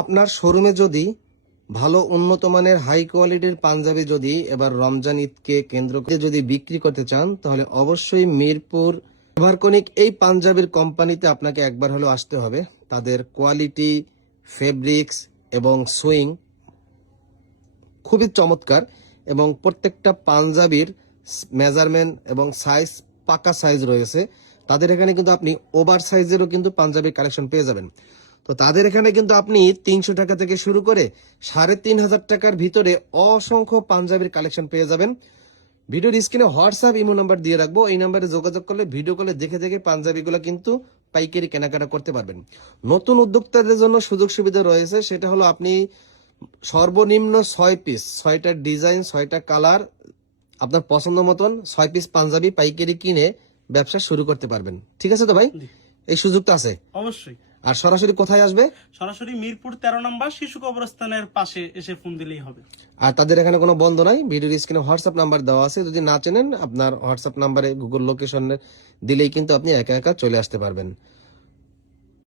আপনার শোরুমে যদি ভালো উন্নত মানের হাই কোয়ালিটির পাঞ্জাবি যদি এবার রমজান ঈদকে কেন্দ্র করে যদি বিক্রি করতে চান, তাহলে অবশ্যই মিরপুর এভারকনিক এই পাঞ্জাবির কোম্পানিতে আপনাকে একবার হলেও আসতে হবে। তাদের কোয়ালিটি, ফেব্রিক্স এবং সুইং খুবই চমৎকার, এবং প্রত্যেকটা পাঞ্জাবির মেজারমেন্ট এবং সাইজ পাকা সাইজ রয়েছে। তাদের এখানে কিন্তু আপনি ওভার সাইজেরও কিন্তু পাঞ্জাবি কালেকশন পেয়ে যাবেন। তো তাদের এখানে কিন্তু আপনি 300 টাকা থেকে শুরু করে 3,500 টাকার ভিতরে অসংখ্য পাঞ্জাবির কালেকশন পেয়ে যাবেন। ভিডিওর স্ক্রিনে হোয়াটসঅ্যাপ ইমো নাম্বার দিয়ে রাখবো, এই নাম্বারে যোগাযোগ করলে ভিডিও কলে দেখে দেখে পাঞ্জাবিগুলো কিন্তু পাইকারি কেনাকাটা করতে পারবেন। নতুন উদ্যোক্তাদের জন্য সুযোগ সুবিধা রয়েছে, সেটা হলো আপনি সর্বনিম্ন 6 পিস, 6টা ডিজাইন, 6টা কালার, আপনার পছন্দ মতন 6 পিস পাঞ্জাবি পাইকারি কিনে ব্যবসা শুরু করতে পারবেন। ঠিক আছে তো ভাই? এই সুযোগটা আছে অবশ্যই। আর সরাসরি কোথায় আসবে? সরাসরি মিরপুর 13 নম্বর শিশু কবরস্থানের পাশে এসে ফোন দিলেই হবে। আর তাদের এখানে কোনো বন্ধ নাই। ভিডিওর স্ক্রিনে হোয়াটসঅ্যাপ নাম্বার দেওয়া আছে, যদি না চেনেন আপনার হোয়াটসঅ্যাপ নাম্বারে গুগল লোকেশন দিলেই কিন্তু আপনি একা একা চলে আসতে পারবেন।